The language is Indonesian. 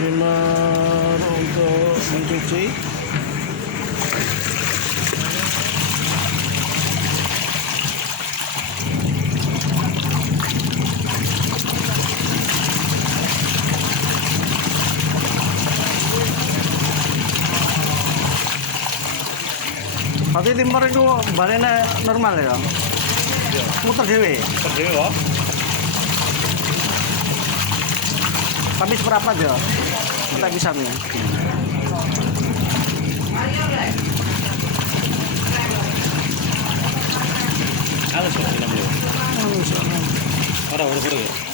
Steamer untuk mencuci. Berarti timber itu bahannya normal ya? Iya. Muter dewe. Terdiri loh. Tapi seberapa aja? Kita bisa nih. Halus ya, 6 Oh, Orang ya.